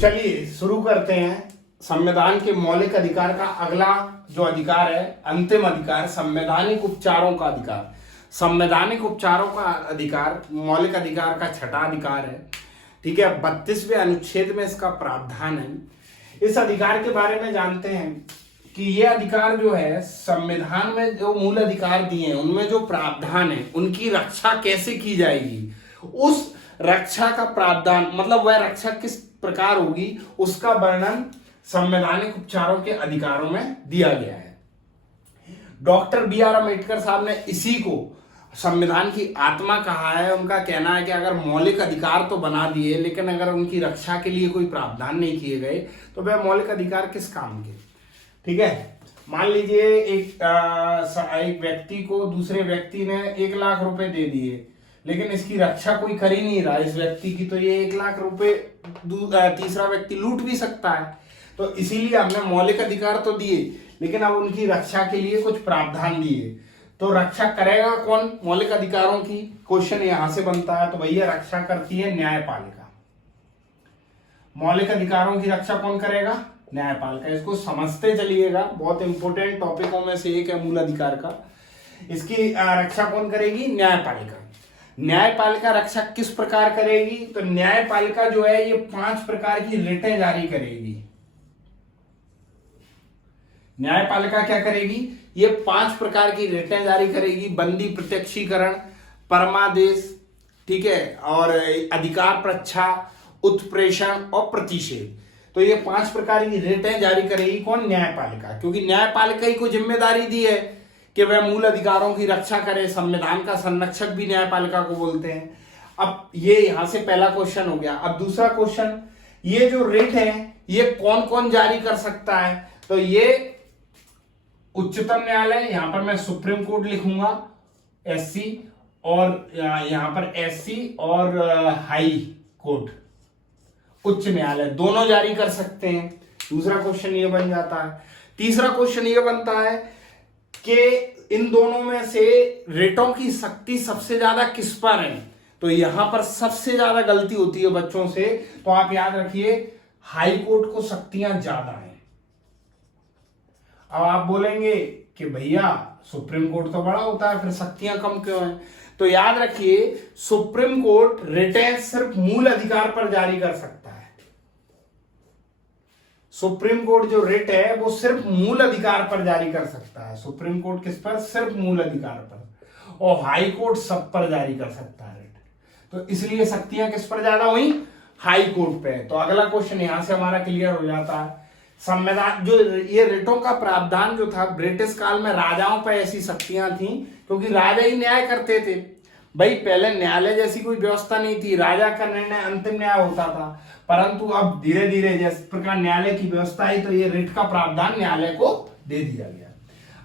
चलिए शुरू करते हैं। संविधान के मौलिक अधिकार का अगला जो अधिकार है, अंतिम अधिकार, संवैधानिक उपचारों का अधिकार। संवैधानिक उपचारों का अधिकार मौलिक अधिकार का छठा अधिकार है। ठीक है, 32वें अनुच्छेद में इसका प्रावधान है। इस अधिकार के बारे में जानते हैं कि यह अधिकार जो है संविधान में जो मूल अधिकार दिए हैं उनमें जो प्रावधान है उनकी रक्षा कैसे की जाएगी, उस रक्षा का प्रावधान मतलब वह रक्षा किस प्रकार होगी उसका वर्णन संवैधानिक उपचारों के अधिकारों में दिया गया है। Doctor B R. अम्बेडकर साहब ने इसी को संविधान की आत्मा कहा है। उनका कहना है कि अगर मौलिक अधिकार तो बना दिए लेकिन अगर उनकी रक्षा के लिए कोई प्रावधान नहीं किए गए तो वह मौलिक अधिकार किस काम के। ठीक है, मान लीजिए एक व्यक्ति को दूसरे व्यक्ति ने 1 लाख रुपए दे दिए लेकिन इसकी रक्षा कोई कर ही नहीं रहा इस व्यक्ति की, तो ये 1 लाख रुपए तीसरा व्यक्ति लूट भी सकता है। तो इसीलिए हमने मौलिक अधिकार तो दिए लेकिन अब उनकी रक्षा के लिए कुछ प्रावधान दिए, तो रक्षा करेगा कौन मौलिक अधिकारों की? क्वेश्चन यहां से बनता है। तो भैया रक्षा करती है न्यायपालिका। मौलिक अधिकारों की रक्षा कौन करेगा? न्यायपालिका। इसको समझते चलिएगा, बहुत इंपोर्टेंट टॉपिकों में से एक है मूल अधिकार का। इसकी रक्षा कौन करेगी? न्यायपालिका। न्यायपालिका रक्षा किस प्रकार करेगी? तो न्यायपालिका जो है ये 5 प्रकार की रिटें जारी करेगी। न्यायपालिका क्या करेगी? ये 5 प्रकार की रिटें जारी करेगी। बंदी प्रत्यक्षीकरण, परमादेश, ठीक है, और अधिकार प्रच्छा, उत्प्रेषण और प्रतिषेध। तो ये 5 प्रकार की रिटें जारी करेगी कौन? न्यायपालिका। क्योंकि न्यायपालिका ही को जिम्मेदारी दी है कि वह मूल अधिकारों की रक्षा करे। संविधान का संरक्षक भी न्यायपालिका को बोलते हैं। अब ये यहां से पहला क्वेश्चन हो गया। अब दूसरा क्वेश्चन, ये जो रिट है ये कौन कौन जारी कर सकता है? तो ये उच्चतम न्यायालय, यहां पर मैं सुप्रीम कोर्ट लिखूंगा एससी, और यहां पर एससी और हाई कोर्ट, उच्च न्यायालय, दोनों जारी कर सकते हैं। दूसरा क्वेश्चन ये बन जाता है। तीसरा क्वेश्चन ये बनता है कि इन दोनों में से रिटों की शक्ति सबसे ज्यादा किस पर है? तो यहां पर सबसे ज्यादा गलती होती है बच्चों से, तो आप याद रखिए हाई कोर्ट को शक्तियां ज्यादा हैं। अब आप बोलेंगे कि भैया सुप्रीम कोर्ट तो बड़ा होता है फिर शक्तियां कम क्यों हैं? तो याद रखिए सुप्रीम कोर्ट रिटें सिर्फ मूल अधिकार पर जारी कर सकता है। सुप्रीम कोर्ट जो रिट है वो सिर्फ मूल अधिकार पर जारी कर सकता है। सुप्रीम कोर्ट किस पर? सिर्फ मूल अधिकार पर। और हाई कोर्ट सब पर जारी कर सकता है रिट। तो इसलिए शक्तियां किस पर ज्यादा हुई? हाई कोर्ट पे। तो अगला क्वेश्चन यहां से हमारा क्लियर हो जाता है। संविधान जो ये रिटों का प्रावधान जो था ब्रिटिश काल में राजाओं पर ऐसी शक्तियां थी क्योंकि राजा ही न्याय करते थे। भाई पहले न्यायालय जैसी कोई व्यवस्था नहीं थी, राजा का निर्णय अंतिम न्याय होता था। परंतु अब धीरे धीरे जिस प्रकार न्यायालय की व्यवस्था आई तो ये रिट का प्रावधान न्यायालय को दे दिया गया।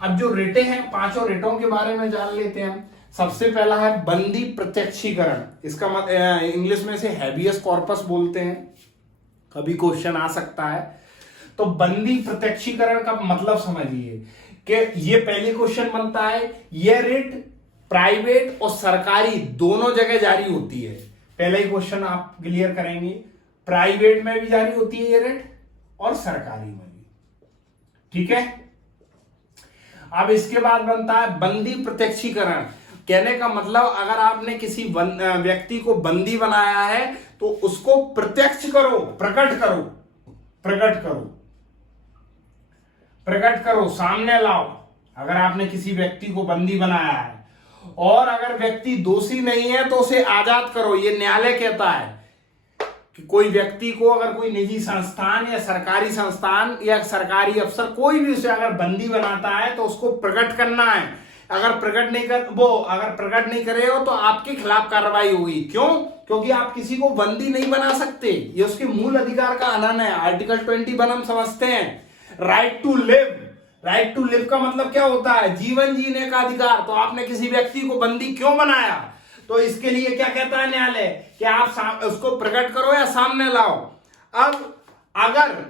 अब जो रिटें हैं, 5 रिटों के बारे में जान लेते हैं। सबसे पहला है बंदी प्रत्यक्षीकरण। इसका इंग्लिश में से हैबियस कॉर्पस बोलते हैं, कभी क्वेश्चन आ सकता है। तो बंदी प्रत्यक्षीकरण का मतलब समझिए कि ये पहले क्वेश्चन बनता है, यह रिट प्राइवेट और सरकारी दोनों जगह जारी होती है। पहला ही क्वेश्चन आप क्लियर करेंगे, प्राइवेट में भी जारी होती है ये रिट और सरकारी में भी। ठीक है, अब इसके बाद बनता है बंदी प्रत्यक्षीकरण। कहने का मतलब अगर आपने किसी व्यक्ति को बंदी बनाया है तो उसको प्रत्यक्ष करो, प्रकट करो, प्रकट करो, प्रकट करो, सामने लाओ। अगर आपने किसी व्यक्ति को बंदी बनाया है और अगर व्यक्ति दोषी नहीं है तो उसे आजाद करो। ये न्यायालय कहता है कि कोई व्यक्ति को अगर कोई निजी संस्थान या सरकारी संस्थान या सरकारी अफसर कोई भी उसे अगर बंदी बनाता है तो उसको प्रकट करना है। अगर प्रकट नहीं करे हो तो आपके खिलाफ कार्रवाई होगी। क्यों? क्योंकि आप किसी को बंदी नहीं बना सकते, ये उसके मूल अधिकार का हनन है। आर्टिकल 21 हम समझते हैं, right to live. Right to live का मतलब क्या होता है? जीवन जीने का अधिकार। तो आपने किसी व्यक्ति को बंदी क्यों बनाया? तो इसके लिए क्या कहता है न्यायालय कि आप उसको प्रकट करो या सामने लाओ। अब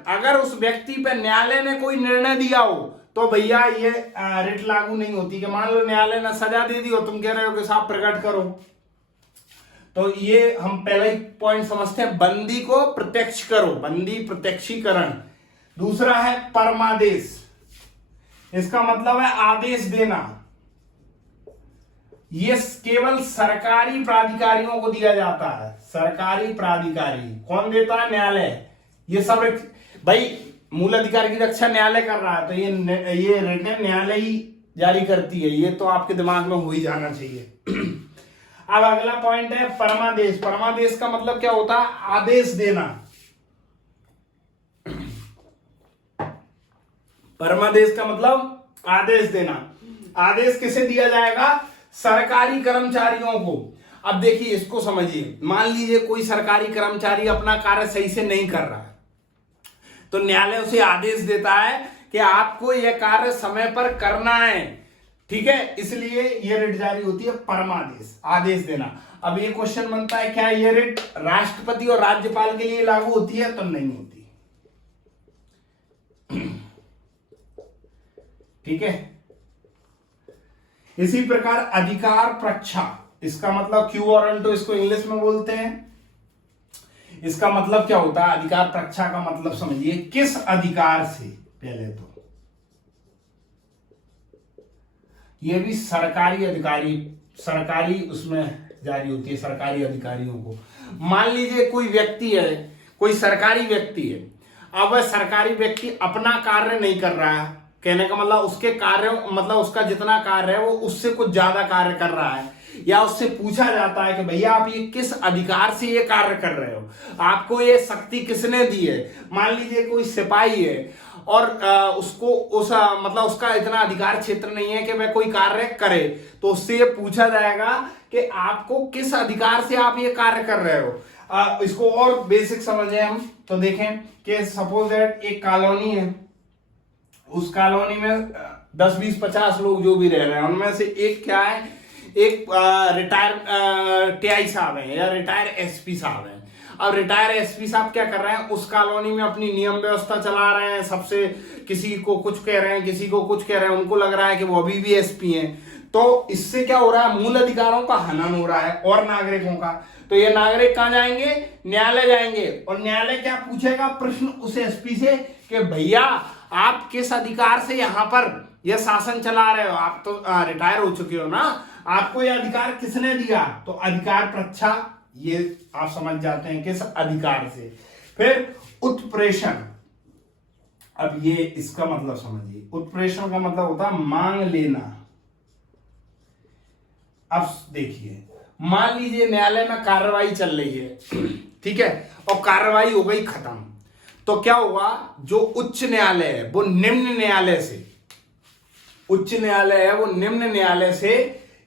अगर उस व्यक्ति पर न्यायालय ने कोई निर्णय दिया हो तो भैया ये रिट लागू नहीं होती। कि मान लो न्यायालय ने सजा दे दी हो, तुम कह रहे हो कि साहब प्रकट करो, तो ये हम पहला ही पॉइंट समझते हैं, बंदी को प्रत्यक्ष करो, बंदी प्रत्यक्षीकरण। दूसरा है परमादेश, इसका मतलब है आदेश देना। ये केवल सरकारी प्राधिकारियों को दिया जाता है, सरकारी प्राधिकारी। कौन देता है? न्यायालय। ये सब भाई मूल अधिकार की रक्षा न्यायालय कर रहा है, तो ये रिटर्न न्यायालय ही जारी करती है, ये तो आपके दिमाग में हो ही जाना चाहिए। अब अगला पॉइंट है परमादेश। परमादेश का मतलब क्या होता है? आदेश देना। परमादेश का मतलब आदेश देना। आदेश किसे दिया जाएगा? सरकारी कर्मचारियों को। अब देखिए इसको समझिए, मान लीजिए कोई सरकारी कर्मचारी अपना कार्य सही से नहीं कर रहा है, तो न्यायालय उसे आदेश देता है कि आपको यह कार्य समय पर करना है, ठीक है, इसलिए यह रिट जारी होती है परमादेश, आदेश देना। अब ये क्वेश्चन बनता है, क्या यह रिट राष्ट्रपति और राज्यपाल के लिए लागू होती है? तो नहीं होती, ठीक है। इसी प्रकार अधिकार प्रक्षा, इसका मतलब क्यू और अल्टो इसको इंग्लिश में बोलते हैं। इसका मतलब क्या होता है? अधिकार प्रक्षा का मतलब समझिए, किस अधिकार से, पहले तो ये भी सरकारी अधिकारी, सरकारी उसमें जारी होती है, सरकारी अधिकारियों को। मान लीजिए कोई व्यक्ति है, कोई सरकारी व्यक्ति है, अब वह सरकारी व्यक्ति अपना कार्य नहीं कर रहा है, कहने का मतलब उसके कार्य, मतलब उसका जितना कार्य है वो उससे कुछ ज्यादा कार्य कर रहा है, या उससे पूछा जाता है कि भैया आप ये किस अधिकार से ये कार्य कर रहे हो, आपको ये शक्ति किसने दी है। मान लीजिए कोई सिपाही है और उसको मतलब उसका इतना अधिकार क्षेत्र नहीं है कि वह कोई कार्य करे, तो उससे ये पूछा जाएगा कि आपको किस अधिकार से आप ये कार्य कर रहे हो। इसको और बेसिक समझे हम तो देखें कि सपोज दैट एक कॉलोनी है, उस कॉलोनी में 10, 20, 50 लोग जो भी रह रहे हैं, उनमें से एक क्या है, एक रिटायर टीआई साहब है या रिटायर एसपी साहब है। अब रिटायर एसपी साहब क्या कर रहे हैं, उस कॉलोनी में अपनी नियम व्यवस्था चला रहे हैं, सबसे किसी को कुछ कह रहे हैं, किसी को कुछ कह रहे हैं, उनको लग रहा है कि वो अभी भी एसपी हैं। तो इससे क्या हो रहा है, मूल अधिकारों का हनन हो रहा है और नागरिकों का। तो ये नागरिक कहां जाएंगे? न्यायालय जाएंगे, और न्यायालय क्या पूछेगा प्रश्न उस एसपी से कि भैया आप किस अधिकार से यहां पर यह शासन चला रहे हो, आप तो रिटायर हो चुके हो ना, आपको यह अधिकार किसने दिया? तो अधिकार प्रक्षा, ये आप समझ जाते हैं किस अधिकार से। फिर उत्प्रेषण, अब ये इसका मतलब समझिए, उत्प्रेषण का मतलब होता है मांग लेना। अब देखिए, मान लीजिए न्यायालय में कार्रवाई चल रही है, ठीक है, और कार्रवाई हो गई खत्म, तो क्या होगा, जो उच्च न्यायालय है वो निम्न न्यायालय से, उच्च न्यायालय है वो निम्न न्यायालय से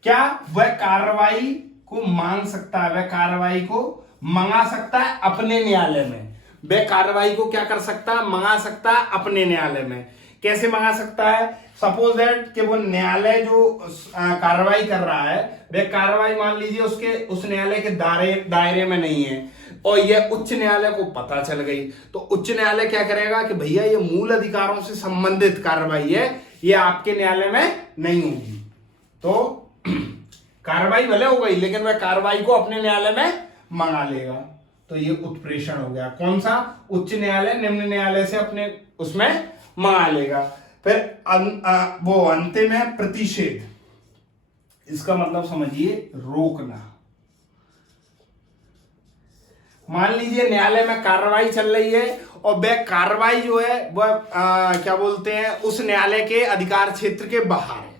क्या वह कार्रवाई को मांग सकता है, वह कार्रवाई को मंगा सकता है अपने न्यायालय में। वह कार्रवाई को क्या कर सकता है, मंगा सकता है अपने न्यायालय में। कैसे मंगा सकता है? सपोज दैट कि वो न्यायालय जो कार्रवाई कर रहा है, वह कार्रवाई मान लीजिए उसके उस न्यायालय के दायरे में नहीं है, और यह उच्च न्यायालय को पता चल गई, तो उच्च न्यायालय क्या करेगा कि भैया ये मूल अधिकारों से संबंधित कार्रवाई है, ये आपके न्यायालय में नहीं होगी। तो कार्रवाई भले हो गई, लेकिन वह कार्रवाई को अपने न्यायालय में मंगा लेगा। तो ये उत्प्रेषण हो गया। कौन सा? उच्च न्यायालय निम्न न्यायालय से अपने उसमें मंगा लेगा। फिर वो अंतिम है प्रतिषेध, इसका मतलब समझिए रोकना। मान लीजिए न्यायालय में कार्रवाई चल रही है और वह कार्रवाई जो है वह क्या बोलते हैं, उस न्यायालय के अधिकार क्षेत्र के बाहर है,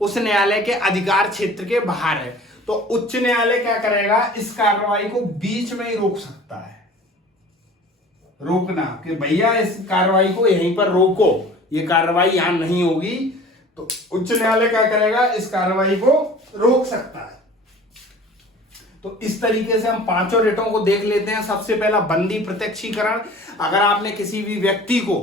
उस न्यायालय के अधिकार क्षेत्र के बाहर है, तो उच्च न्यायालय क्या करेगा, इस कार्रवाई को बीच में ही रोक सकता है। रोकना कि भैया इस कार्रवाई को यहीं पर रोको, ये कार्रवाई यहां नहीं होगी, तो उच्च न्यायालय क्या करेगा, इस कार्रवाई को रोक सकता है। तो इस तरीके से हम पांचों रिटों को देख लेते हैं। सबसे पहला बंदी प्रत्यक्षीकरण। अगर आपने किसी भी व्यक्ति को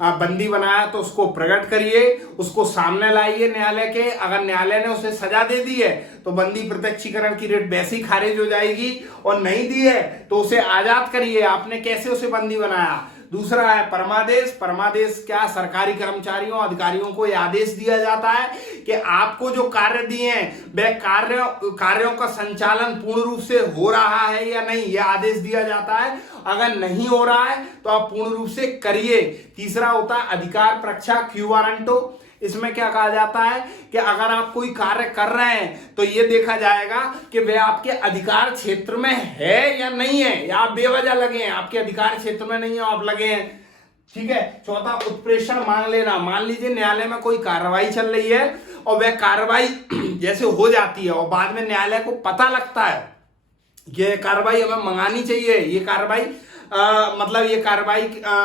बंदी बनाया तो उसको प्रकट करिए, उसको सामने लाइए न्यायालय के। अगर न्यायालय ने उसे सजा दे दी है तो बंदी प्रत्यक्षीकरण की रिट वैसे ही खारिज हो जाएगी, और नहीं दी है तो उसे आजाद करिए। आपने कैसे उसे बंदी बनाया, दूसरा है परमादेश। परमादेश क्या, सरकारी कर्मचारियों अधिकारियों को यह आदेश दिया जाता है कि आपको जो कार्य दिए हैं वह कार्यों का संचालन पूर्ण रूप से हो रहा है या नहीं, यह आदेश दिया जाता है। अगर नहीं हो रहा है तो आप पूर्ण रूप से करिए। तीसरा होता है अधिकार परीक्षा, क्यू वारंटो। इसमें क्या कहा जाता है कि अगर आप कोई कार्य कर रहे हैं तो यह देखा जाएगा कि वह आपके अधिकार क्षेत्र में है या नहीं है, या आप बेवजह लगे हैं, आपके अधिकार क्षेत्र में नहीं है, आप लगे हैं, ठीक है। चौथा उत्प्रेषण मांग लेना। मान लीजिए न्यायालय में कोई कार्रवाई चल रही है और वह कार्रवाई जैसे हो जाती है और बाद में न्यायालय को पता लगता है ये कार्रवाई हमें मंगानी चाहिए, ये कार्रवाई मतलब ये कार्रवाई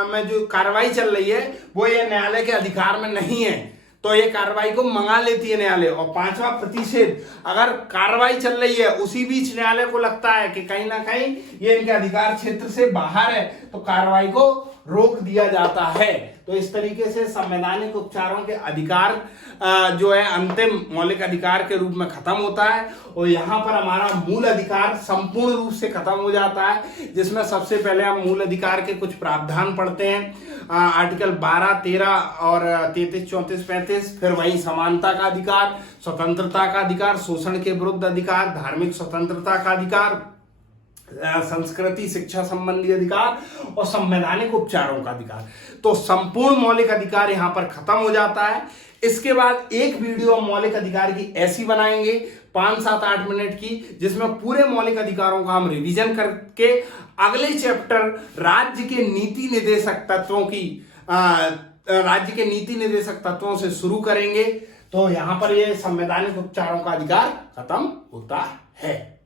में जो कार्रवाई चल रही है वो ये न्यायालय के अधिकार में नहीं है, तो ये कार्रवाई को मंगा लेती है न्यायालय। और पांचवा प्रतिषेध, अगर कार्रवाई चल रही है उसी बीच न्यायालय को लगता है कि कहीं ना कहीं ये इनके अधिकार क्षेत्र से बाहर है तो कार्रवाई को रोक दिया जाता है। तो इस तरीके से संवैधानिक उपचारों के अधिकार जो है अंतिम मौलिक अधिकार के रूप में खत्म होता है और यहाँ पर हमारा मूल अधिकार संपूर्ण रूप से खत्म हो जाता है, जिसमें सबसे पहले हम मूल अधिकार के कुछ प्रावधान पढ़ते हैं। आर्टिकल 12, 13 और 33, 34, 35। फिर वही समानता का अधिकार, स्वतंत्रता का अधिकार, शोषण के विरुद्ध अधिकार, धार्मिक स्वतंत्रता का अधिकार, संस्कृति शिक्षा संबंधी अधिकार और संवैधानिक उपचारों का अधिकार। तो संपूर्ण मौलिक अधिकार यहां पर खत्म हो जाता है। इसके बाद एक वीडियो हम मौलिक अधिकार की ऐसी बनाएंगे 5, 7, 8 मिनट की, जिसमें पूरे मौलिक अधिकारों का हम रिवीजन करके अगले चैप्टर राज्य के नीति निर्देशक तत्वों की राज्य के नीति निर्देशक तत्वों से शुरू करेंगे। तो यहां पर यह संवैधानिक उपचारों का अधिकार खत्म होता है।